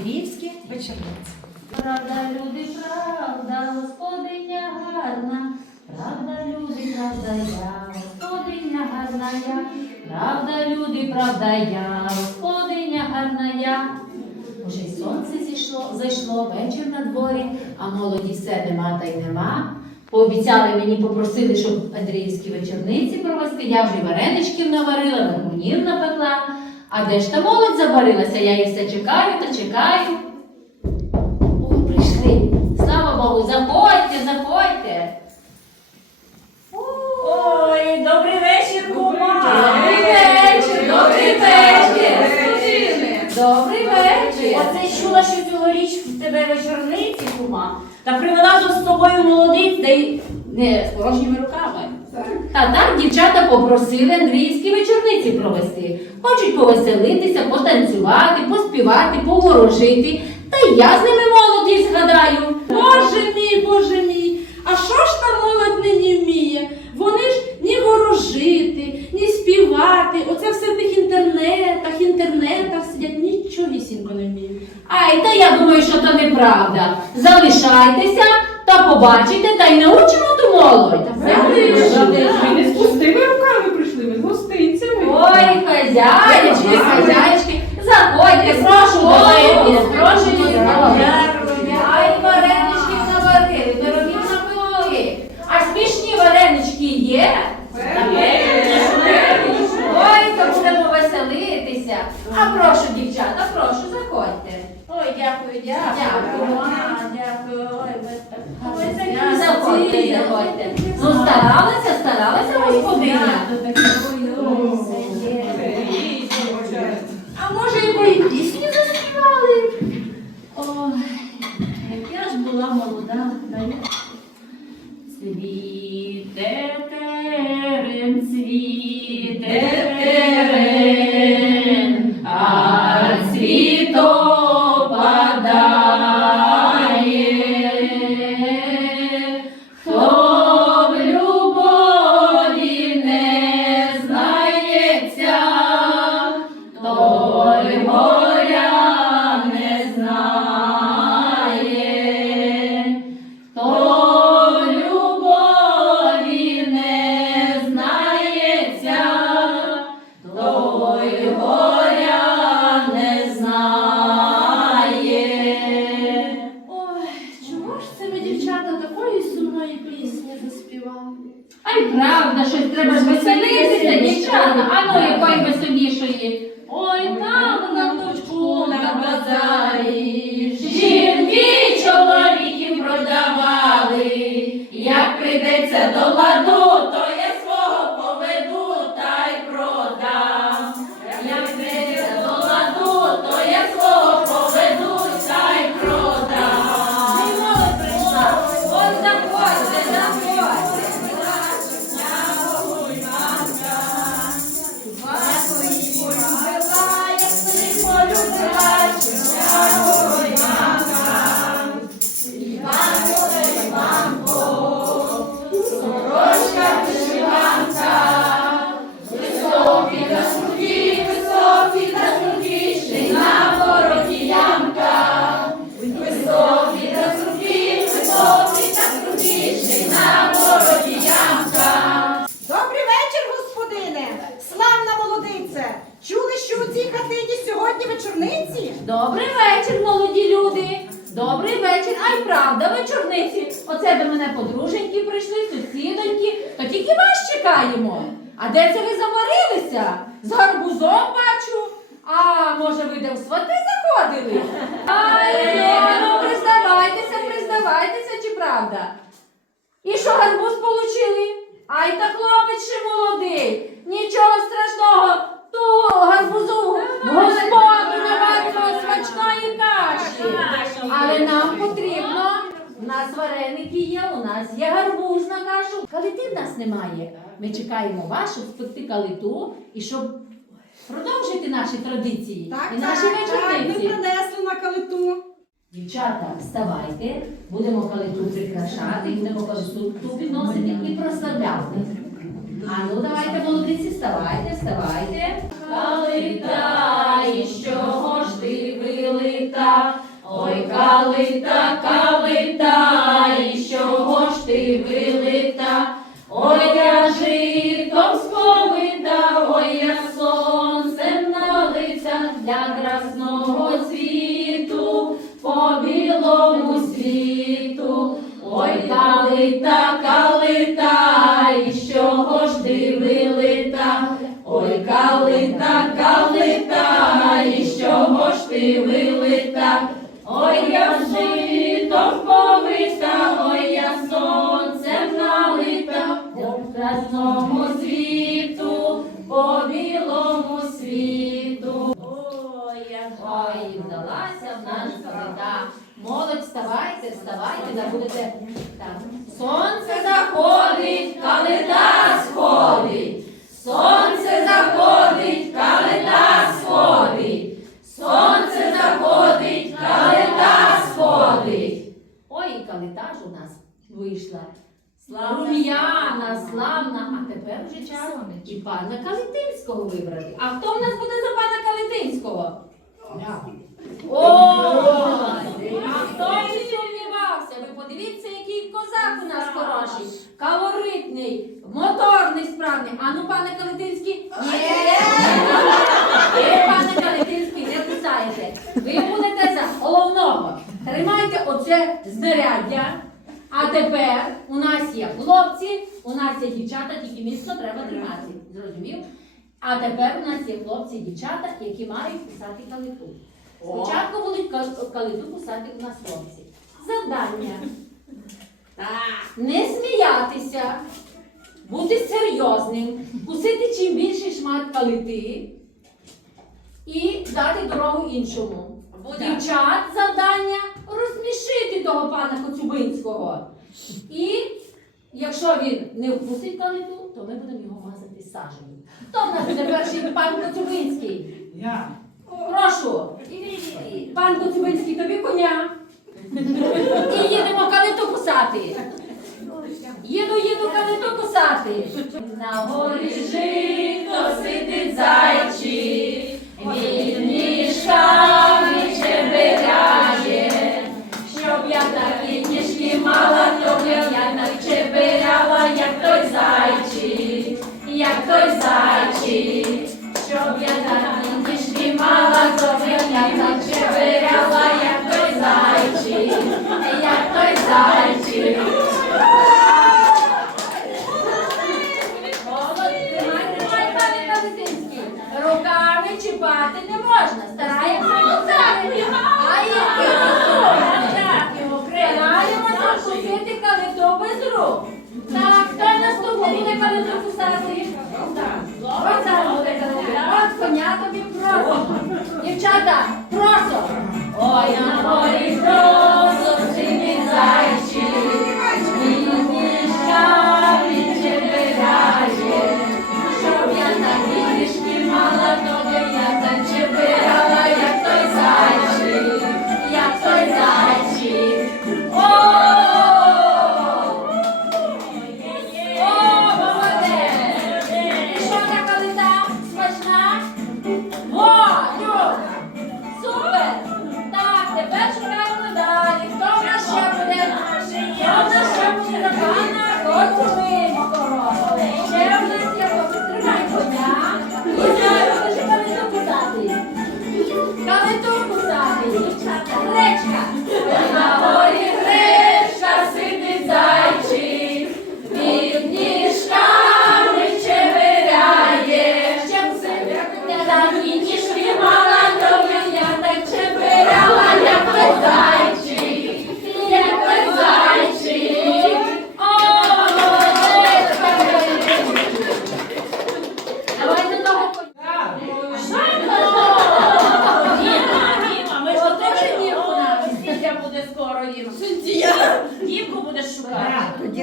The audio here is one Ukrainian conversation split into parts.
Андріївські вечорниці. Правда, люди, правда, господиня гарна, правда, люди, правда, я, господиня гарна я, правда, люди, правда, я, господиня гарна я. Уже й сонце зійшло, зайшло, вечір на дворі, а молоді все нема та й нема. Пообіцяли мені, попросили, щоб Андріївські вечорниці провести. Я вже й вареничків наварила, лимонів напекла. А де ж та молодь забарилася? Я її все чекаю та чекаю. О, прийшли. Слава Богу, заходьте, заходьте. Ой, добрий вечір, кума! Добрий вечір, добрий вечір. Добрий вечір. Оце чула, що цьогоріч в тебе вечорниці, кума. Та привела тут з тобою молодиць, та й не з порожніми руками. Та так дівчата попросили Андріївські вечорниці провести. Хочуть повеселитися, потанцювати, поспівати, поворожити. Та я з ними молоді згадаю. Боже мій, боже мій, а що ж та молодь нині вміє? Вони ж ні ворожити, ні співати. Оце все в тих інтернетах, інтернетах сидять, нічогісінько не вміють. Ай, та я думаю, що то неправда. Залишайтеся та побачите, та й научимо ту молодь. Ми не з пустими руками прийшли, ми з гостинцями. Ой, хазяїчки, хазяїчки, заходьте, прошу, давайте, прошу, Дякую. Ай, варенички наварили, дорогі напої. А смішні варенички є? Ой, то будемо веселитися. А прошу, дівчата, прошу, заходьте. Ой, дякую, дякую. Дякую. А, дякую. Ой, ви. Ой, Заходьте, заходьте. Ну, старалася, старалася господиня. А може якої пісні заспівали? Ой, як я ж була молода, навіть. Цвіте прийдеться до Ай, правда, вечорниці. Оце до мене подруженьки прийшли, сусідоньки. То тільки вас чекаємо. А де це ви заморилися? З гарбузом бачу. А може ви де в свати заходили? Ай, ну признавайтеся, признавайтеся, чи правда? І що гарбуз получили? Ай, та хлопець ще молодий. Нічого страшного. Ту гарбузу господу наваримо смачної каші. Але нам потрібно. У нас вареники є, у нас є гарбуз на кашу. Калити в нас немає. Ми чекаємо вас, щоб спекти калиту і щоб продовжити наші традиції Так, і наші так, так, ми принесли на калиту. Дівчата, вставайте, будемо калиту прикрашати, будемо калиту підносити і прославляти. А ну давайте, молодиці, вставайте, вставайте. Калита, і з чого ж ти вилита? ой, калита, калита, і чого ж ти вилита? Ти вилита? Ой, я житом повита, ой, сонцем налита, до красному світу, по білому світу. Ой, я Ой, вдалася в нас калита. Молодь, вставайте, вставайте, да будете так. Сонце заходить, калита сходить. Сонце заходить, вийшла. Славна. Рум'яна, славна, а тепер вже час і пана Калитинського вибрати. А хто в нас буде за пана Калитинського? О, а хто сумнівався? Ви подивіться, який козак у нас хороший, калоритний, моторний, справний. А ну, пане Калитинський, ні. Ви, пане Калитинський, не кусаєте. Ви будете за головного. Тримайте оце знаряддя. А тепер у нас є хлопці, у нас є дівчата, тільки міцно треба тримати. Зрозумів? А тепер у нас є хлопці і дівчата, які мають писати калиту. Спочатку будуть калиту писати у нас хлопці. Завдання. Не сміятися, бути серйозним, кусити чим більший шмат калити і дати дорогу іншому. Дівчат завдання розсмішити того пана Коцюбинського. І якщо він не впустить калиту, то ми будемо його мазати сажею. Хто в нас буде перший пан Коцюбинський? Я. Прошу. Пан Коцюбинський, тобі коня. І їдемо калиту кусати. Їду, їду калиту кусати. На горі жито сидить От тобі просимо. Дівчата, просимо. Ой, на горі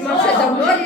шукати. Тоді ми вже